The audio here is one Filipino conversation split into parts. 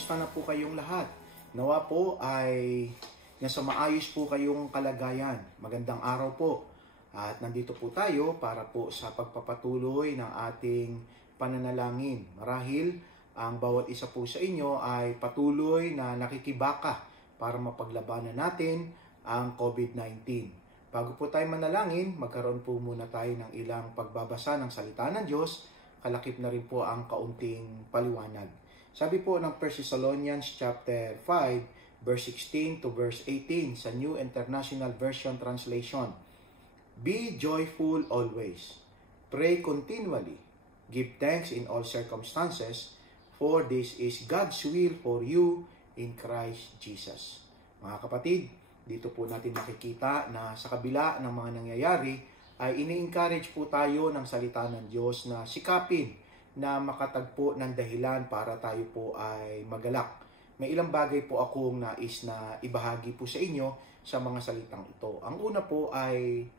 Kumusta na po kayong lahat? Nawa po ay nasa maayos po kayong kalagayan. Magandang araw po. At nandito po tayo para po sa pagpapatuloy ng ating pananalangin. Marahil ang bawat isa po sa inyo ay patuloy na nakikibaka para mapaglabanan natin ang COVID-19. Bago po tayo manalangin, magkaroon po muna tayo ng ilang pagbabasa ng salita ng Diyos. Kalakip na rin po ang kaunting paliwanag. Sabi po ng 1 Thessalonians chapter 5, verse 16 to verse 18 sa New International Version Translation. Be joyful always. Pray continually. Give thanks in all circumstances, for this is God's will for you in Christ Jesus. Mga kapatid, dito po natin makikita na sa kabila ng mga nangyayari, ay ini-encourage po tayo ng salita ng Diyos na sikapin na makatagpo ng dahilan para tayo po ay magalak. May ilang bagay po akong nais na ibahagi po sa inyo sa mga salitang ito. Ang una po ay,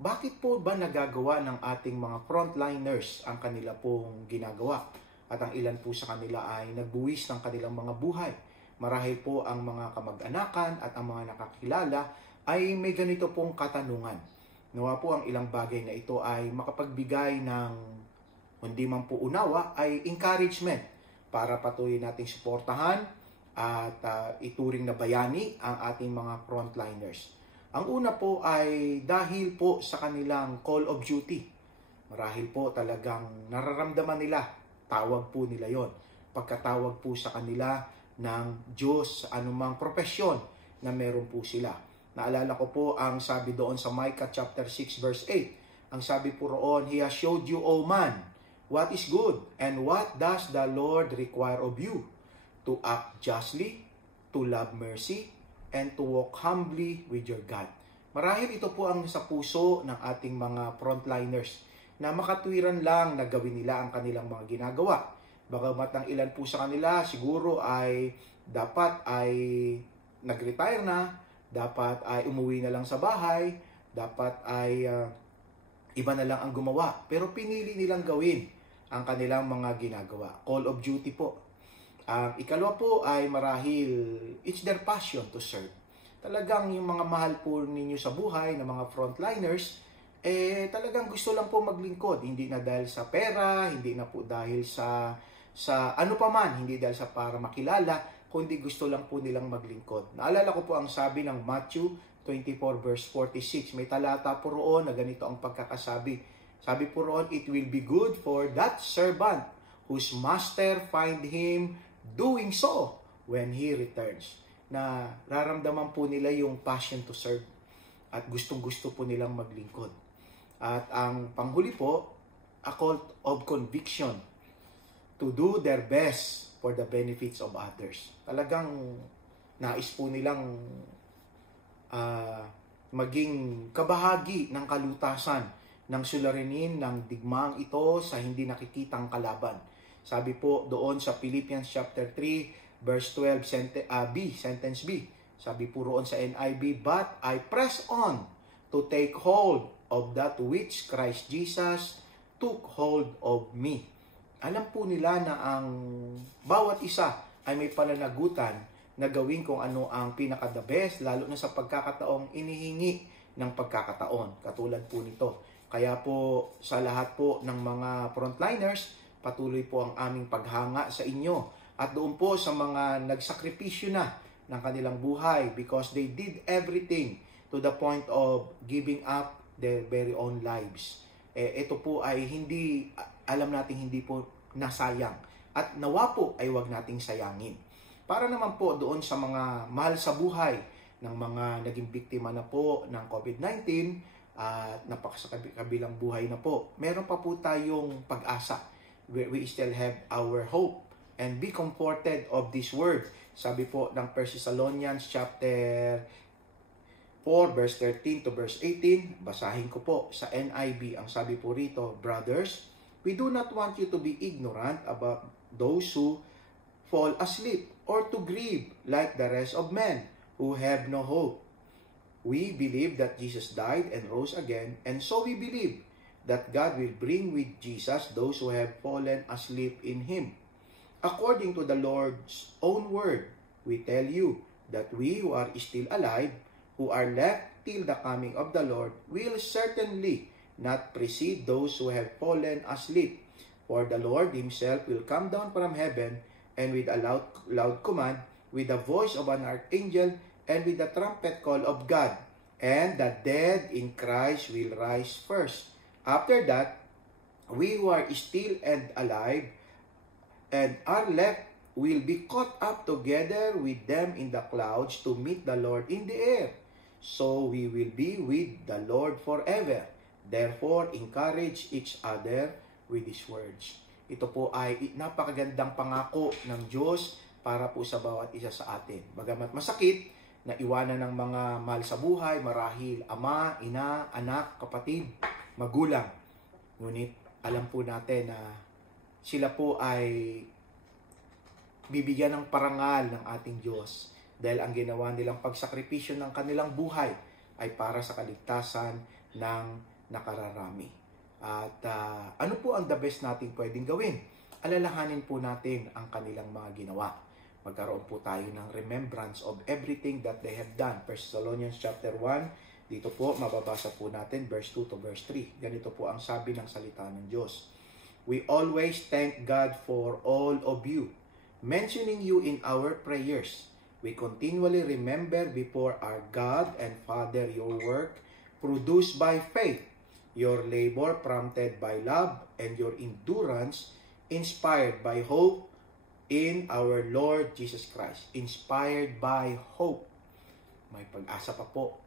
bakit po ba nagagawa ng ating mga frontliners ang kanila pong ginagawa? At ang ilan po sa kanila ay nagbuwis ng kanilang mga buhay. Marahil po ang mga kamag-anakan at ang mga nakakilala ay may ganito pong katanungan. Nawa po ang ilang bagay na ito ay makapagbigay ng hindi man po unawa ay encouragement para patuloy nating suportahan at ituring na bayani ang ating mga frontliners. Ang una po ay dahil po sa kanilang call of duty. Marahil po talagang nararamdaman nila, tawag po nila yon. Pagkatawag po sa kanila ng Diyos sa anumang propesyon na meron po sila. Naalala ko po ang sabi doon sa Micah chapter 6 verse 8. Ang sabi po roon, He has showed you, O man, what is good, and what does the Lord require of you? To act justly, to love mercy, and to walk humbly with your God. Marahil ito po ang sa puso ng ating mga frontliners na makatwiran lang na gawin nila ang kanilang mga ginagawa. Bagamat ang ilan po sa kanila siguro ay dapat ay nag-retire na, dapat ay umuwi na lang sa bahay, dapat ay iba na lang ang gumawa. Pero pinili nilang gawin ang kanilang mga ginagawa. Call of duty po. Ang ikalawa po ay marahil it's their passion to serve. Talagang yung mga mahal po ninyo sa buhay, na mga frontliners, talagang gusto lang po maglingkod. Hindi na dahil sa pera, hindi na po dahil sa ano pa man, hindi dahil sa para makilala, kundi gusto lang po nilang maglingkod. Naalala ko po ang sabi ng Matthew 24 verse 46. May talata po roon na ganito ang pagkakasabi. Sabi po roon, it will be good for that servant whose master find him doing so when he returns. Na raramdaman po nila yung passion to serve at gustong-gusto po nilang maglingkod. At ang panghuli po, a call of conviction to do their best for the benefits of others. Talagang nais po nilang maging kabahagi ng kalutasan ng suliranin ng digmaang ito sa hindi nakikitang kalaban. Sabi po doon sa Philippians chapter 3 verse 12 sentence B. Sabi po roon sa NIV, but I press on to take hold of that which Christ Jesus took hold of me. Alam po nila na ang bawat isa ay may pananagutan na gawin kung ano ang pinaka-the best, lalo na sa pagkakataong inihingi ng pagkakataon. Katulad po nito. Kaya po sa lahat po ng mga frontliners, patuloy po ang aming paghanga sa inyo. At doon po sa mga nagsakripisyo na ng kanilang buhay because they did everything to the point of giving up their very own lives. Ito po ay hindi, alam natin hindi po nasayang. At nawa po ay wag nating sayangin. Para naman po doon sa mga mahal sa buhay ng mga naging biktima na po ng COVID-19 at napakasakabilang buhay na po, meron pa po tayong pag-asa. We still have our hope and be comforted of this word. Sabi po ng 1 Thessalonians chapter 4 verse 13 to verse 18, basahin ko po sa NIV. Ang sabi po rito, brothers, we do not want you to be ignorant about those who fall asleep or to grieve like the rest of men who have no hope. We believe that Jesus died and rose again, and so we believe that God will bring with Jesus those who have fallen asleep in Him. According to the Lord's own word, we tell you that we who are still alive, who are left till the coming of the Lord, will certainly not precede those who have fallen asleep. For the Lord himself will come down from heaven, and with a loud command, with the voice of an archangel, and with the trumpet call of God, and the dead in Christ will rise first. After that, we who are still and alive and are left will be caught up together with them in the clouds to meet the Lord in the air. So we will be with the Lord forever. Therefore, encourage each other with these words. Ito po ay napakagandang pangako ng Diyos para po sa bawat isa sa atin. Bagamat masakit na iwanan ng mga mahal sa buhay, marahil ama, ina, anak, kapatid, magulang. Ngunit alam po natin na sila po ay bibigyan ng parangal ng ating Diyos dahil ang ginawa nilang pagsakripisyo ng kanilang buhay ay para sa kaligtasan ng nakararami. At ano po ang the best natin pwedeng gawin? Alalahanin po natin ang kanilang mga ginawa. Magkaroon po tayo ng remembrance of everything that they have done. 1 Thessalonians chapter 1, dito po mababasa po natin verse 2 to verse 3. Ganito po ang sabi ng salita ng Diyos. We always thank God for all of you, mentioning you in our prayers. We continually remember before our God and Father your work produced by faith, your labor prompted by love, and your endurance inspired by hope in our Lord Jesus Christ. Inspired by hope. May pag-asa pa po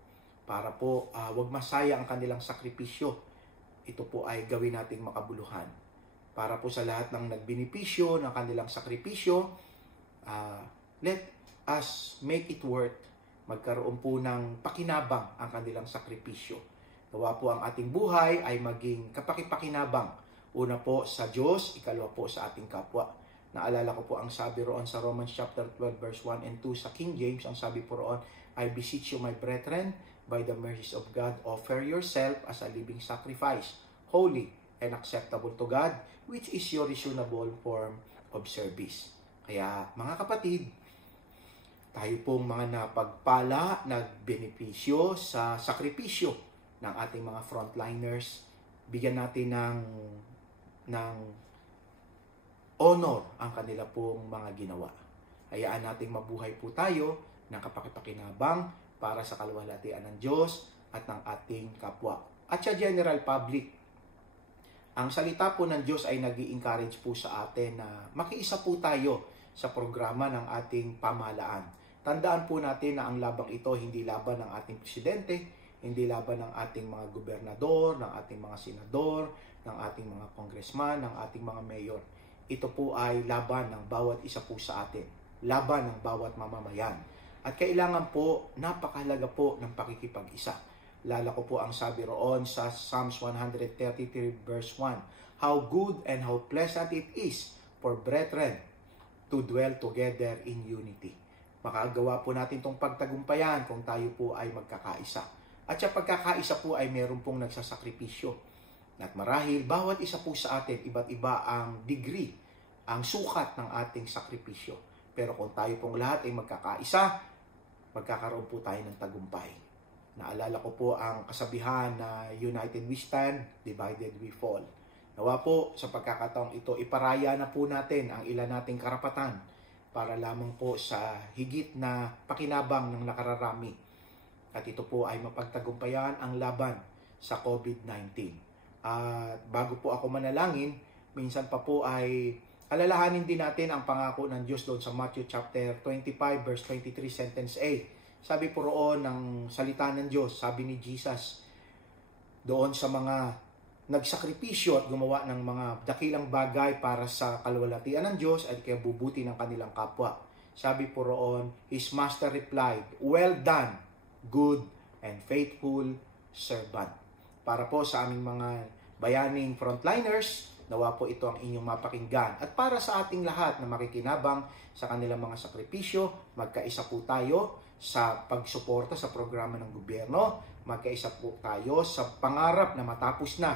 para po wag masaya ang kanilang sakripisyo. Ito po ay gawin nating makabuluhan. Para po sa lahat ng nagbinipisyo ng kanilang sakripisyo, let us make it worth. Magkaroon po ng pakinabang ang kanilang sakripisyo. Nawa po ang ating buhay ay maging kapakipakinabang. Una po sa Diyos, ikalawa po sa ating kapwa. Naalala ko po ang sabi roon sa Romans chapter 12 verse 1 and 2 sa King James. Ang sabi po roon, I beseech you my brethren, by the mercies of God, offer yourself as a living sacrifice, holy and acceptable to God, which is your reasonable form of service. Kaya mga kapatid, tayo pong mga napagpala, nagbenepisyo sa sakripisyo ng ating mga frontliners, bigyan natin ng honor ang kanila pong mga ginawa. Hayaan nating mabuhay po tayo ng kapakipakinabang para sa kaluwalhatian ng Diyos at ng ating kapwa. At sa general public, ang salita po ng Diyos ay nag-i-encourage po sa atin na makiisa po tayo sa programa ng ating pamahalaan. Tandaan po natin na ang labang ito hindi laban ng ating presidente, hindi laban ng ating mga gobernador, ng ating mga senador, ng ating mga congressman, ng ating mga mayor. Ito po ay laban ng bawat isa po sa atin, laban ng bawat mamamayan. At kailangan po, napakahalaga po ng pakikipag-isa. Lala ko po ang sabi roon sa Psalms 133 verse 1, how good and how pleasant it is for brethren to dwell together in unity. Makagawa po natin itong pagtagumpayan kung tayo po ay magkakaisa. At sa pagkakaisa po ay meron pong nagsasakripisyo. At marahil, bawat isa po sa atin, iba't iba ang degree, ang sukat ng ating sakripisyo. Pero kung tayo pong lahat ay magkakaisa, magkakaroon po tayo ng tagumpay. Naalala ko po ang kasabihan na united we stand, divided we fall. Nawa po sa pagkakataong ito, iparaya na po natin ang ilan nating karapatan para lamang po sa higit na pakinabang ng nakararami. At ito po ay mapagtagumpayan ang laban sa COVID-19. At bago po ako manalangin, minsan pa po ay alalahanin din natin ang pangako ng Diyos doon sa Matthew chapter 25 verse 23 sentence A. Sabi po roon ng salita ng Diyos, sabi ni Jesus doon sa mga nagsakripisyo at gumawa ng mga dakilang bagay para sa kaluwalhatian ng Diyos at kabubuti ng kanilang kapwa. Sabi po roon, His master replied, well done, good and faithful servant. Para po sa aming mga bayaning frontliners, nawa po ito ang inyong mapakinggan. At para sa ating lahat na makikinabang sa kanilang mga sakripisyo, magkaisa po tayo sa pagsuporta sa programa ng gobyerno, magkaisa po tayo sa pangarap na matapos na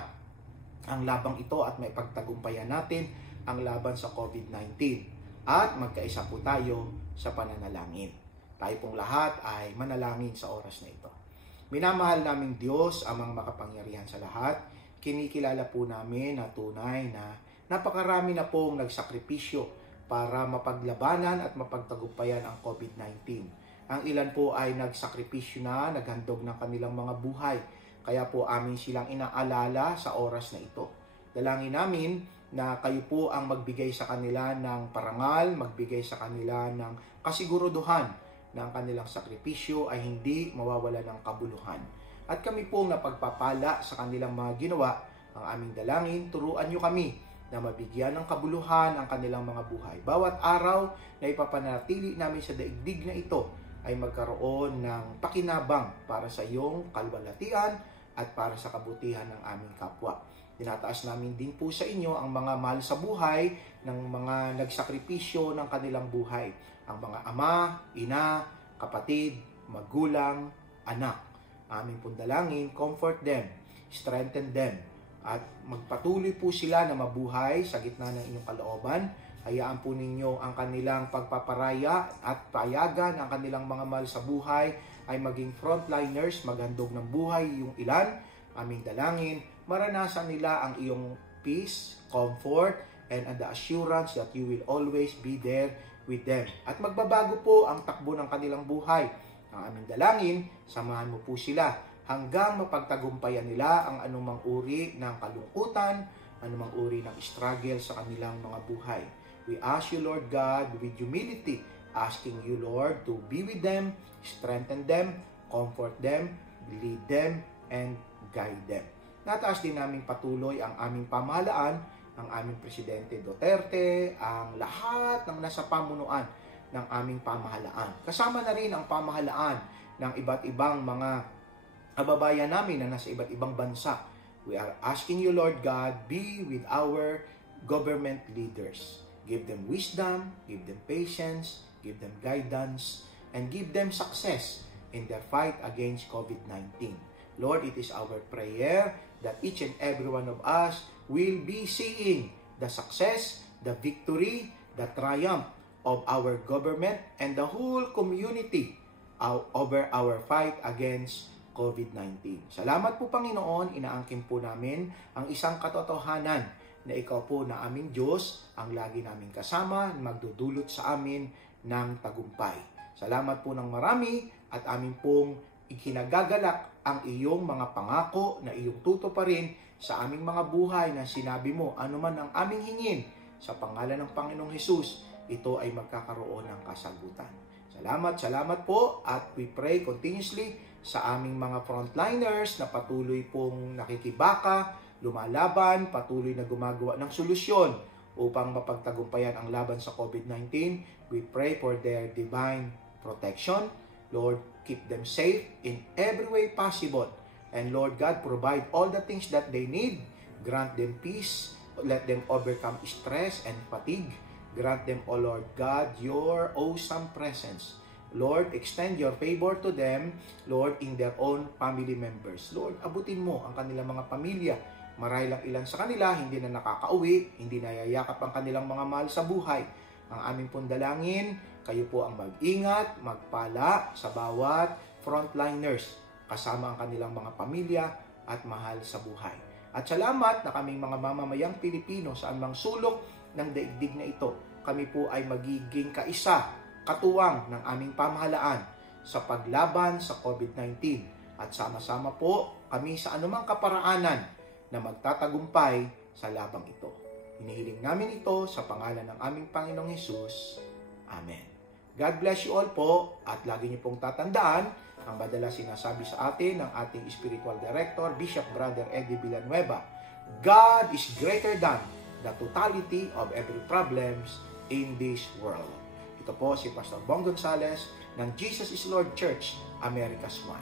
ang labang ito at may pagtagumpayan natin ang laban sa COVID-19. at magkaisa po tayo sa pananalangin. Tayo pong lahat ay manalangin sa oras na ito. Minamahal naming Diyos, amang makapangyarihan sa lahat, kinikilala po namin na tunay na napakarami na pong nagsakripisyo para mapaglabanan at mapagtagumpayan ang COVID-19. Ang ilan po ay nagsakripisyo na, naghandog ng kanilang mga buhay. Kaya po amin silang inaalala sa oras na ito. Dalangin namin na kayo po ang magbigay sa kanila ng parangal, magbigay sa kanila ng kasiguruduhan na ang kanilang sakripisyo ay hindi mawawala ng kabuluhan. At kami pong napagpapala sa kanilang mga ginawa, ang aming dalangin, turuan nyo kami na mabigyan ng kabuluhan ang kanilang mga buhay. Bawat araw na ipapanatili namin sa daigdig na ito ay magkaroon ng pakinabang para sa iyong kalwalhatian at para sa kabutihan ng aming kapwa. Tinataas namin din po sa inyo ang mga mahal sa buhay ng mga nagsakripisyo ng kanilang buhay. Ang mga ama, ina, kapatid, magulang, anak. Aming pong dalangin, comfort them, strengthen them, at magpatuloy po sila na mabuhay sa gitna ng inyong kalooban. Hayaan po ninyo ang kanilang pagpaparaya at payagan ang kanilang mga mahal sa buhay ay maging frontliners, maghandog ng buhay yung ilan. Aming dalangin, maranasan nila ang iyong peace, comfort, and the assurance that you will always be there with them. At magbabago po ang takbo ng kanilang buhay. Ang aming dalangin, samahan mo po sila hanggang mapagtagumpayan nila ang anumang uri ng kalungkutan, anumang uri ng struggle sa kanilang mga buhay. We ask you, Lord God, with humility, asking you, Lord, to be with them, strengthen them, comfort them, lead them, and guide them. Nataas din namin patuloy ang aming pamahalaan, ang aming Presidente Duterte, ang lahat ng nasa pamunuan ng aming pamahalaan. Kasama na rin ang pamahalaan ng iba't ibang mga kababayan namin na nasa iba't ibang bansa. We are asking you, Lord God, be with our government leaders. Give them wisdom, give them patience, give them guidance, and give them success in their fight against COVID-19. Lord, it is our prayer that each and every one of us will be seeing the success, the victory, the triumph of our government and the whole community over our fight against COVID-19. Salamat po, Panginoon, inaangkin po namin ang isang katotohanan na ikaw po na aming Diyos, ang lagi naming kasama, magdudulot sa amin ng tagumpay. Salamat po ng marami at amin pong ikinagagalak ang iyong mga pangako na iyong tutuparin sa aming mga buhay na sinabi mo, anuman ang aming hingin sa pangalan ng Panginoong Hesus, ito ay magkakaroon ng kasagutan. Salamat po at we pray continuously sa aming mga frontliners na patuloy pong nakikibaka, lumalaban, patuloy na gumagawa ng solusyon upang mapagtagumpayan ang laban sa COVID-19. We pray for their divine protection. Lord, keep them safe in every way possible. And Lord God, provide all the things that they need. Grant them peace. Let them overcome stress and fatigue. Grant them, O Lord God, your awesome presence. Lord, extend your favor to them, Lord, in their own family members. Lord, abutin mo ang kanilang mga pamilya. Marahil lang ilan sa kanila, hindi na nakakauwi, hindi nayayakap ang kanilang mga mahal sa buhay. Ang aming pong dalangin, kayo po ang mag-ingat, magpala sa bawat frontliners, kasama ang kanilang mga pamilya at mahal sa buhay. At salamat na kaming mga mamamayang Pilipino sa anumang sulok ng daigdig na ito. Kami po ay magiging kaisa, katuwang ng aming pamahalaan sa paglaban sa COVID-19. At sama-sama po kami sa anumang kaparaanan na magtatagumpay sa labang ito. Hinihiling namin ito sa pangalan ng aming Panginoong Hesus. Amen. God bless you all po at lagi niyo pong tatandaan ang madalas sinasabi sa atin ng ating spiritual director, Bishop Brother Eddie Villanueva. God is greater than the totality of every problems in this world. Ito po si Pastor Bong Gonzales ng Jesus is Lord Church, America's One.